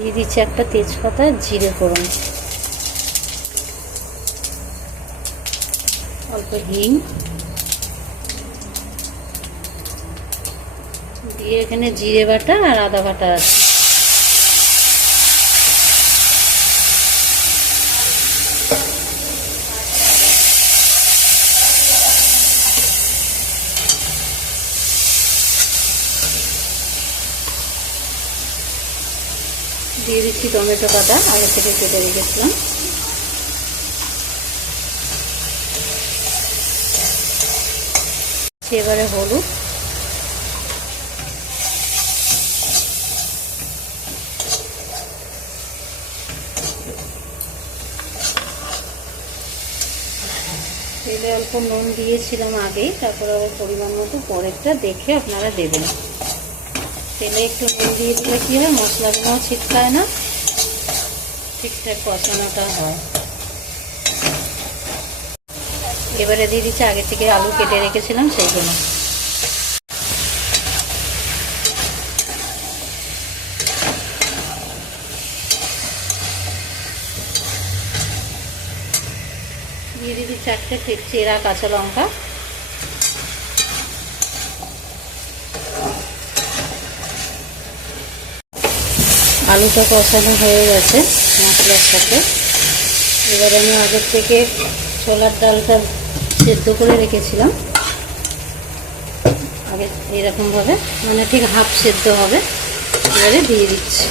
দিয়ে দিচ্ছি একটা তেজপাতা, জিরে ফোড়ন, অল্প হিং দিয়ে এখানে জিরে বাটা আর আদা বাটা আছে। দিয়ে দিচ্ছি টমেটো কাটা আগে থেকে কেটে রেখেছিলাম। এবারে হলুদ, তেলে অল্প নুন দিয়েছিলাম আগেই, তারপর আবার পরিমাণ মতো পরেরটা দেখে আপনারা দেবেন। তেলে একটু নুন দিয়ে দিলে কী হয়, মশলাগুলো ছিটকায় না, ঠিকঠাক কষানোটা হয়। এবারে দিয়ে দিচ্ছি আগে থেকে আলু কেটে রেখেছিলাম সেইগুলো। দিয়ে দিচ্ছি 4টে চেরা কাঁচা লঙ্কা, আলুটা কষানো হয়ে গেছে মশলার সাথে। এবারে আমি আগের থেকে ছোলার ডালটা সেদ্ধ করে রেখেছিলাম, আগে এরকমভাবে মানে ঠিক হাফ সেদ্ধ হবে, এবারে দিয়ে দিচ্ছি।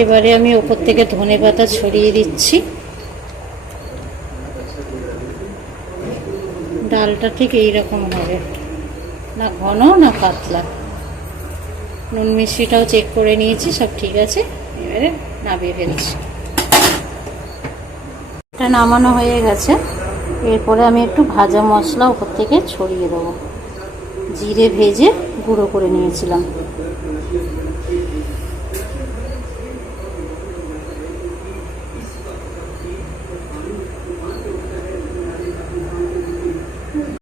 এবারে আমি উপর থেকে ধনেপাতা ছড়িয়ে দিচ্ছি। ডালটা ঠিক এইরকম হবে, না ঘন না পাতলা। নুন মিষ্টিটাও চেক করে নিয়েছি, সব ঠিক আছে। এবারে নামিয়ে ফেলছি। এটা নামানো হয়ে গেছে। এরপরে আমি একটু ভাজা মশলা উপর থেকে ছড়িয়ে দেবো। জিরে ভেজে গুঁড়ো করে নিয়েছিলাম।